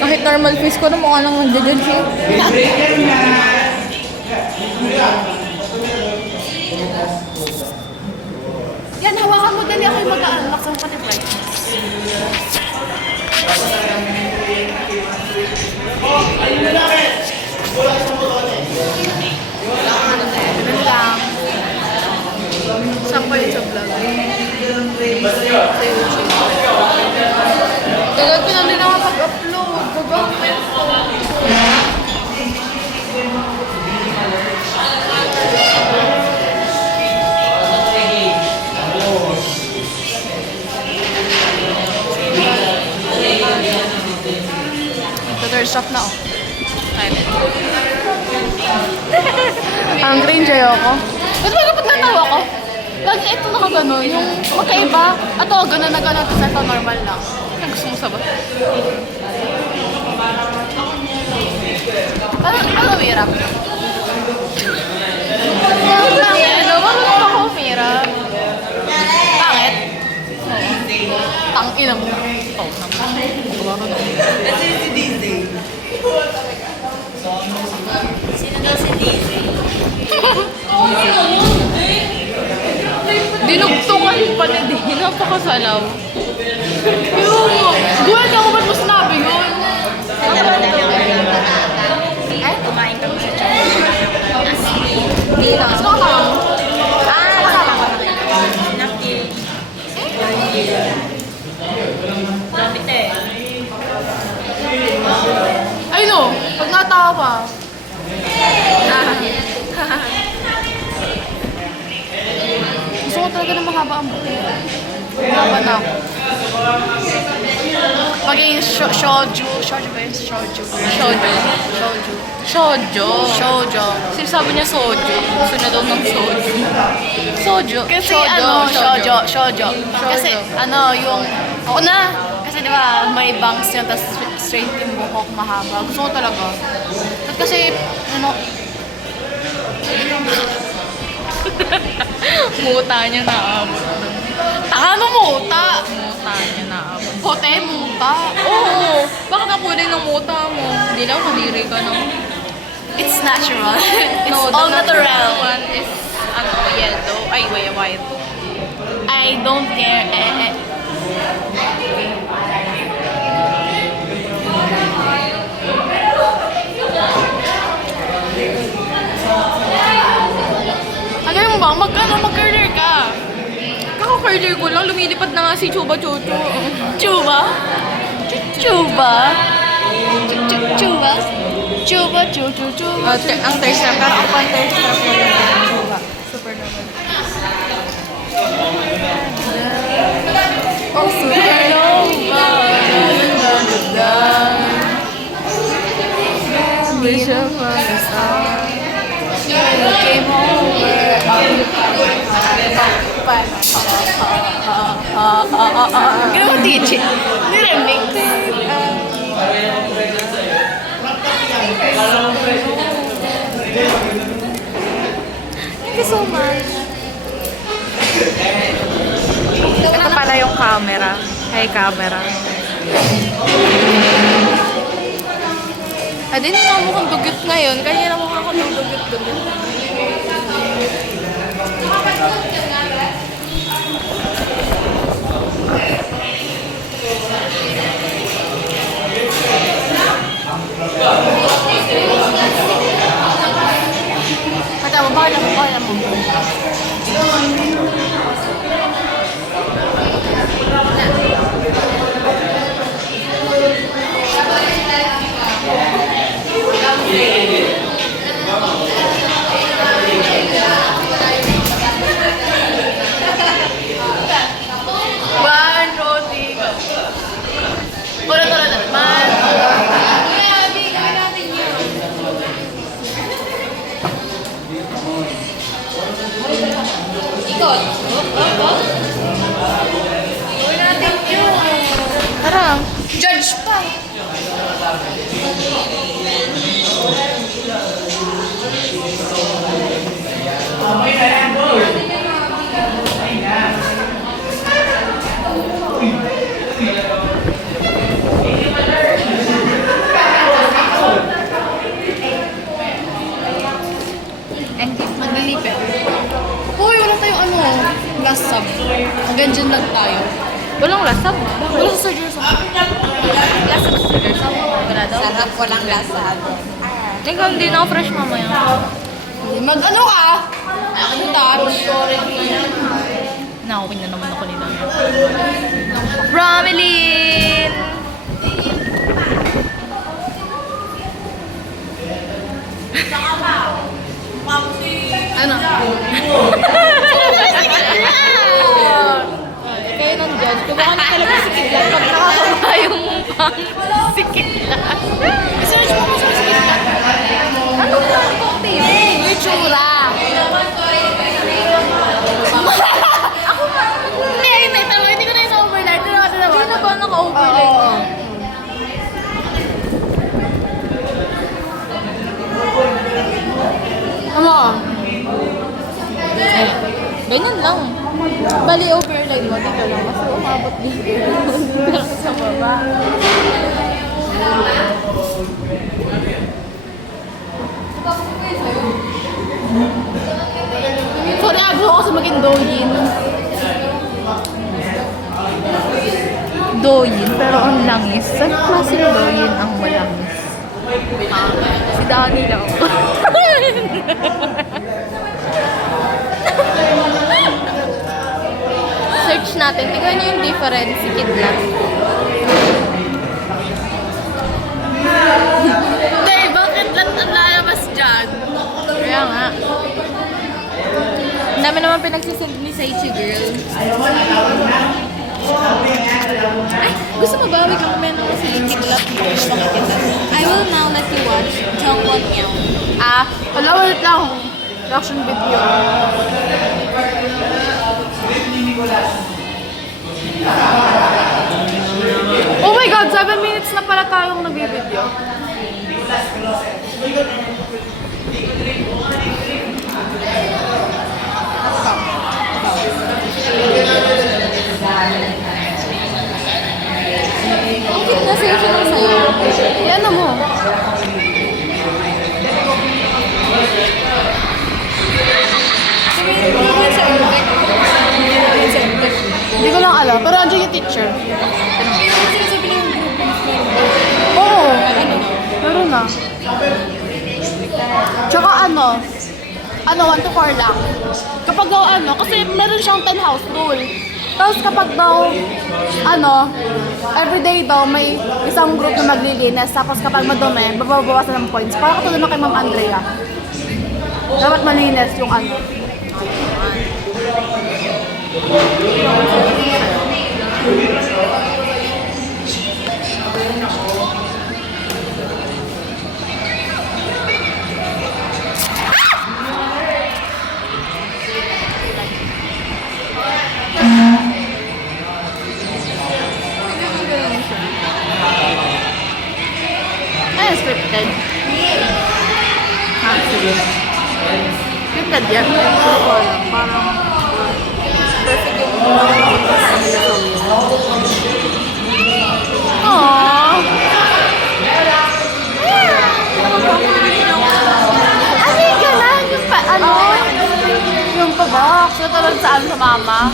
Kahit normal face ko na mukha lang nagja-judge eh. Yan, hawakan mo dali ako yung mag-unlock sa pati price. Ganun lang. Saan pa yun sa vlog? Sa YouTube. Tagal ko na din ako mag-upload. Gagawin ko. Third stop na oh. Hungry enjoy ako. Ba't ba kapag natawa ko? Lagi ito nakaganon. Yung magkaiba. Ato, gano'n na gano'n. Tapos ito normal lang. Ang gusto mo sabat? Ano umirap? Ano? Marunong ako umirap. Pangit? Tangina mo. Oh, Kasi si DJ. Sino daw si DJ? Dinugtungan pa ni Di. Napakasalaw. Yung, gulat ako ba't mo sinabi yun? Ay, kumain kami sa channel. Dito. Gusto ka? Kasama ko. Nakil. Lapit eh. Ay no, pag natawa pa. Gusto ko talaga na mahaba ang buti. Mahaba na ako. Maging shoujo. Shoujo ba yun? Shoujo. Shoujo. Shoujo. Shoujo. Shoujo. Sinasabi niya soju. Gusto na daw ng soju. Soju. Kasi shoujo. Shoujo. Kasi yung... Oo na. Kasi di ba may bangs yun, tapos straight yung buhok, mahaba. Gusto ko talaga. At kasi, Muta niya naabot. Tanga muta! Muta niya naabot. Hote, muta. Oo! Baka kapunin ng muta mo. Hindi lang kadiri ka na. It's natural. It's No, all the natural. one is yellow. Ay, white. I don't care. Ano yung ba? Mag-career ka? Kaka-curler ko lang. Lumilipad na nga si Chuba Chuchu. Chuba? Chuba? Chuba? Chuba, chuchu, chuba. Ang third step. Ako pa ang third step ko yung Chuba. Super naman. Oh, supernova. Vision from the star. You came over. Ginawa DJ. Niremix. Thank you so much. Ito pala yung camera. Hey, camera. Hindi na mukhang dugyot ngayon. Kanina mukhang ako ng dugyot-dugyot. Kata mo, bakit mo? Tara. Judge pa. Walang lasap. Walang soju sa lasa sa soju sa wala daw. Sarap, walang lasa. Ikaw hindi na ako fresh mamaya. Mag-ano ka? Ano tapos? Nakawin na naman ako nila. Ramelin! Ano? Kayo nang judge. Kung baka talaga sikit lang. Pag nakakaba yung pang sikit lang. search mo sa sikit lang. Ano ba? Cocktail? Yung tsura. Ako ba? Hindi, tama. Hindi ko na yung overnight. Hindi na ba naka-overnight? Oo. Ano? Ganyan lang. Bali, overnight mo. Dito lang. Kasi umabot dito. Dito lang sa baba. Sorry, agro ako sa maging doyin. Doyin, pero ang langis. Saan klaseng doyin ang malangis? Si Dani lang. Search natin. Tingnan niyo yung difference. Si Kidlat. Hindi, bakit lahat ang lalabas dyan? Kaya nga. Ang dami naman pinagsisend ni Saichi girl. Ay, gusto mo bawi ka kumaya ng si Kidlat? I will now let you watch Jungwon Meow. Wala ulit lang. Reaction video. Oh my God! 7 minutes na pala tayong nag-video. Ang cute na Saichi ng sayo. Yan na mo. Hindi ko lang alam, pero andyan yung teacher. Oo. Meron na. Tsaka ano, 1 to 4 lang. Kapag daw kasi meron siyang 10 house rule. Tapos kapag daw, everyday daw may isang group na maglilinis. Tapos kapag madumi, babawasan ng points. Para katulad ng kay Ma'am Andrea. Dapat malinis yung scripted. Scripted yan. Parang perfect yung aww. Ano yung gano'n? Yung pa, yung pa-box. Natulad saan sa mama?